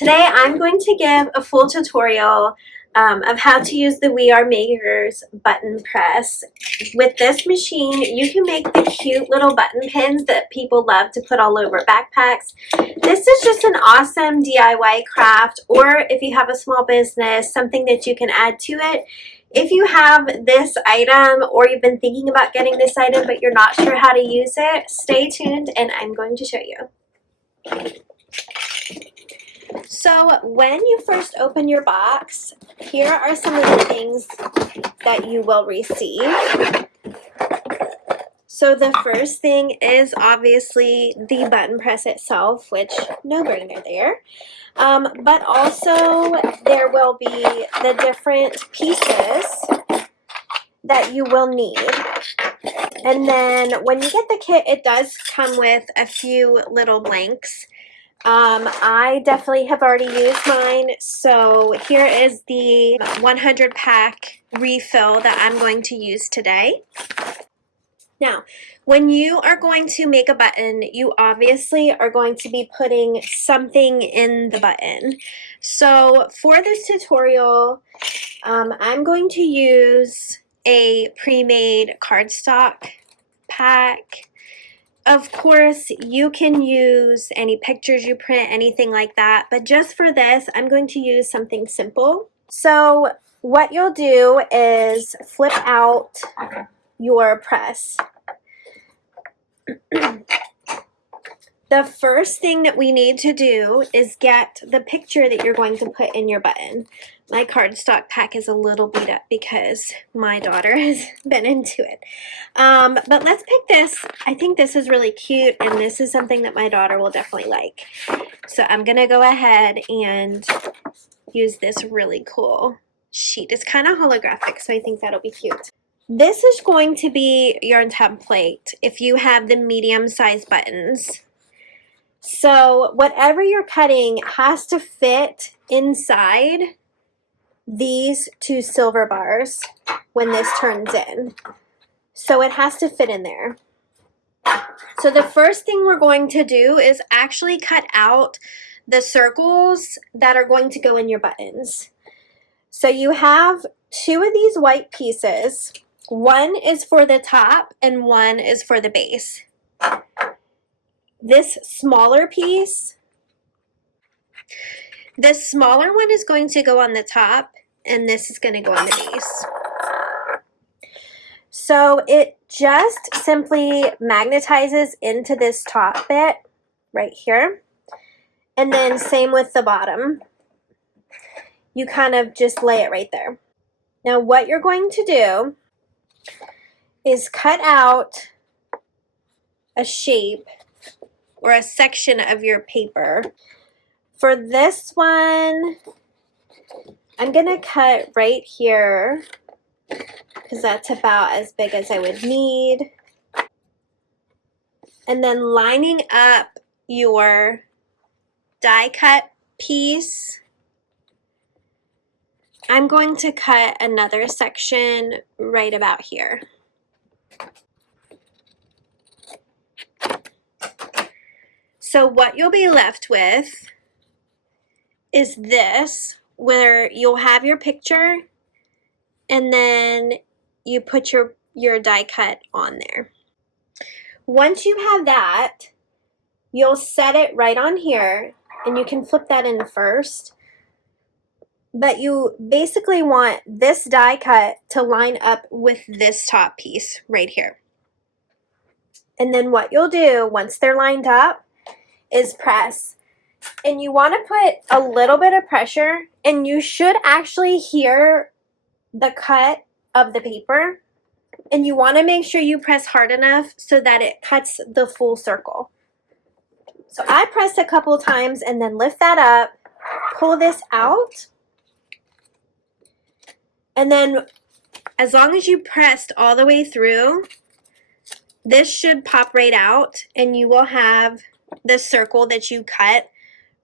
Today I'm going to give a full tutorial of how to use the We Are Makers button press. With this machine, you can make the cute little button pins that people love to put all over backpacks. This is just an awesome DIY craft, or if you have a small business, something that you can add to it. If you have this item or you've been thinking about getting this item but you're not sure how to use it, stay tuned and I'm going to show you. So when you first open your box, here are some of the things that you will receive. So the first thing is obviously the button press itself, which no brainer there. But also there will be the different pieces that you will need. And then when you get the kit, it does come with a few little blanks. I definitely have already used mine, so here is the 100 pack refill that I'm going to use today. Now, when you are going to make a button, you obviously are going to be putting something in the button. So for this tutorial, I'm going to use a pre-made cardstock pack. Of course, you can use any pictures you print, anything like that, but just for this, I'm going to use something simple. So what you'll do is flip out your press. The first thing that we need to do is get the picture that you're going to put in your button. My cardstock pack is a little beat up because my daughter has been into it. But let's pick this. I think this is really cute and this is something that my daughter will definitely like. So I'm going to go ahead and use this really cool sheet. It's kind of holographic, so I think that'll be cute. This is going to be your template if you have the medium-sized buttons. So whatever you're cutting has to fit inside these two silver bars when this turns in. So it has to fit in there. So the first thing we're going to do is actually cut out the circles that are going to go in your buttons. So you have two of these white pieces. One is for the top and one is for the base. This smaller piece, this smaller one is going to go on the top and this is going to go on the base. So it just simply magnetizes into this top bit right here. And then same with the bottom. You kind of just lay it right there. Now what you're going to do is cut out a shape or a section of your paper. For this one, I'm gonna cut right here because that's about as big as I would need. And then lining up your die cut piece, I'm going to cut another section right about here. So what you'll be left with is this, where you'll have your picture and then you put your die cut on there. Once you have that, you'll set it right on here and you can flip that in first. But you basically want this die cut to line up with this top piece right here. And then what you'll do once they're lined up is press. And you want to put a little bit of pressure and you should actually hear the cut of the paper. And you want to make sure you press hard enough so that it cuts the full circle. So I press a couple times and then lift that up, pull this out. And then as long as you pressed all the way through, this should pop right out and you will have the circle that you cut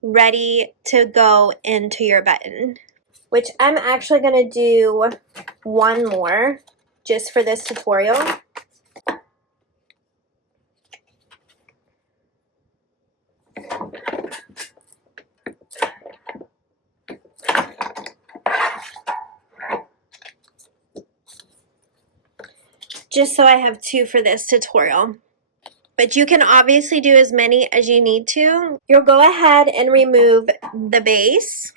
ready to go into your button, which I'm actually going to do one more just for this tutorial. just so I have 2 for this tutorial. But you can obviously do as many as you need to. You'll go ahead and remove the base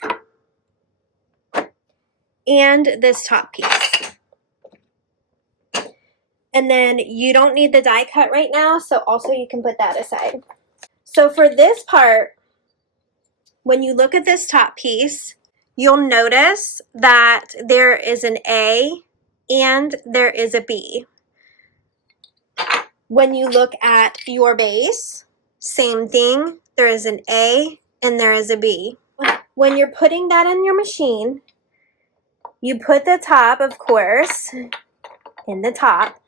and this top piece. And then you don't need the die cut right now, so also you can put that aside. So for this part, when you look at this top piece, you'll notice that there is an A and there is a B. When you look at your base, same thing, there is an A and there is a B. When you're putting that in your machine, you put the top, of course, in the top,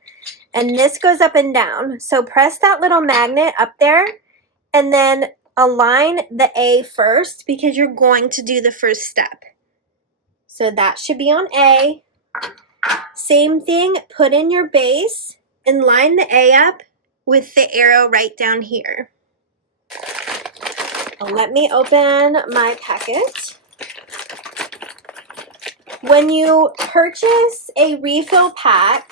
and this goes up and down. So press that little magnet up there and then align the A first because you're going to do the first step. So that should be on A. Same thing, put in your base and line the A up with the arrow right down here. Let me open my packet. When you purchase a refill pack,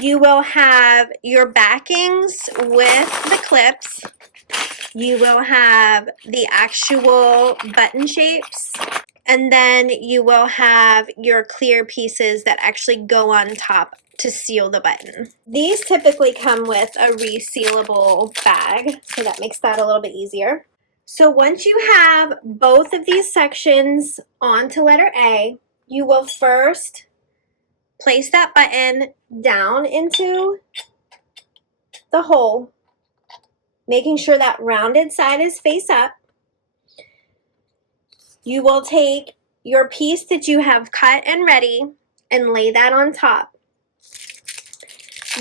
you will have your backings with the clips. You will have the actual button shapes. And then you will have your clear pieces that actually go on top to seal the button. These typically come with a resealable bag, so that makes that a little bit easier. So once you have both of these sections onto letter A, you will first place that button down into the hole, making sure that rounded side is face up. You will take your piece that you have cut and ready and lay that on top.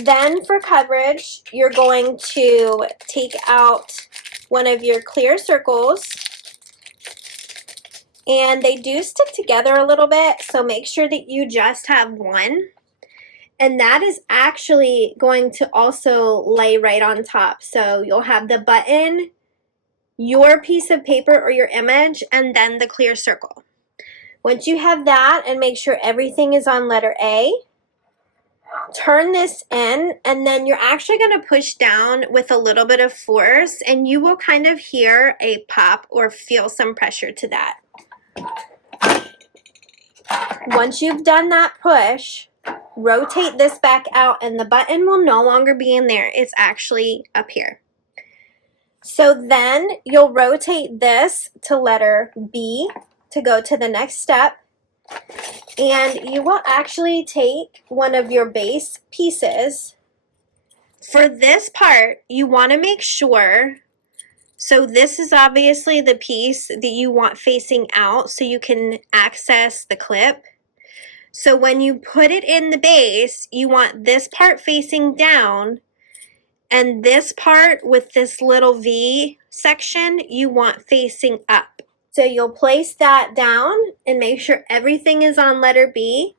Then for coverage, you're going to take out one of your clear circles, and they do stick together a little bit, so make sure that you just have one. And that is actually going to also lay right on top. So you'll have the button, your piece of paper or your image, and then the clear circle. Once you have that and make sure everything is on letter A, turn this in, and then you're actually going to push down with a little bit of force, and you will kind of hear a pop or feel some pressure to that. Once you've done that push, rotate this back out, and the button will no longer be in there. It's actually up here. So then you'll rotate this to letter B to go to the next step, and you will actually take one of your base pieces. For this part, you want to make sure, so this is obviously the piece that you want facing out so you can access the clip. So when you put it in the base, you want this part facing down, and this part with this little V section, you want facing up. So you'll place that down and make sure everything is on letter B.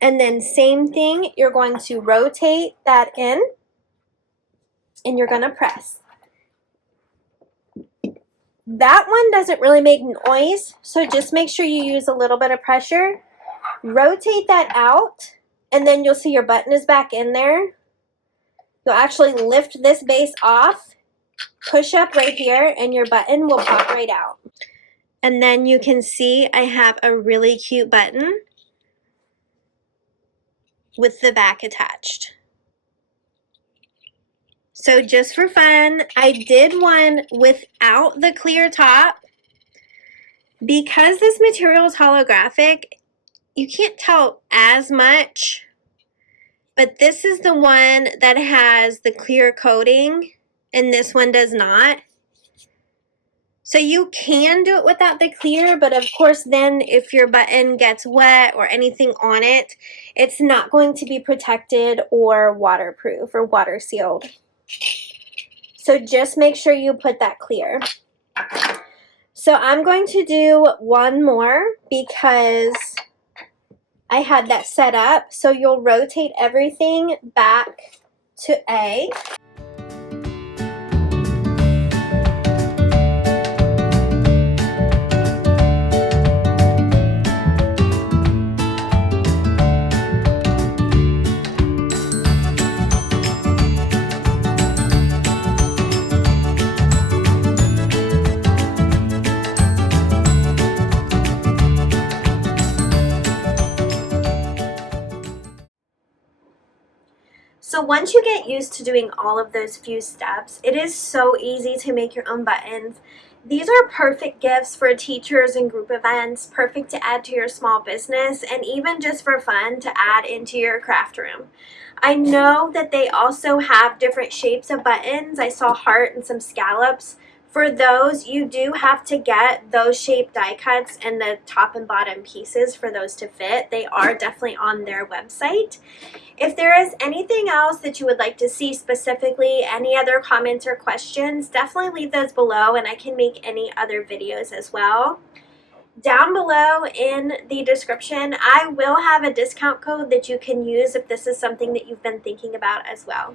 And then same thing, you're going to rotate that in, and you're going to press. That one doesn't really make noise, so just make sure you use a little bit of pressure. Rotate that out, and then you'll see your button is back in there. You'll actually lift this base off, push up right here, and your button will pop right out. And then you can see I have a really cute button with the back attached. So just for fun, I did one without the clear top. Because this material is holographic, you can't tell as much, but this is the one that has the clear coating, and this one does not. So you can do it without the clear, but of course then if your button gets wet or anything on it, it's not going to be protected or waterproof or water sealed. So just make sure you put that clear. So I'm going to do one more because I had that set up. So you'll rotate everything back to A. So once you get used to doing all of those few steps, it is so easy to make your own buttons. These are perfect gifts for teachers and group events, perfect to add to your small business, and even just for fun to add into your craft room. I know that they also have different shapes of buttons. I saw heart and some scallops. For those, you do have to get those shaped die cuts and the top and bottom pieces for those to fit. They are definitely on their website. If there is anything else that you would like to see specifically, any other comments or questions, definitely leave those below and I can make any other videos as well. Down below in the description, I will have a discount code that you can use if this is something that you've been thinking about as well.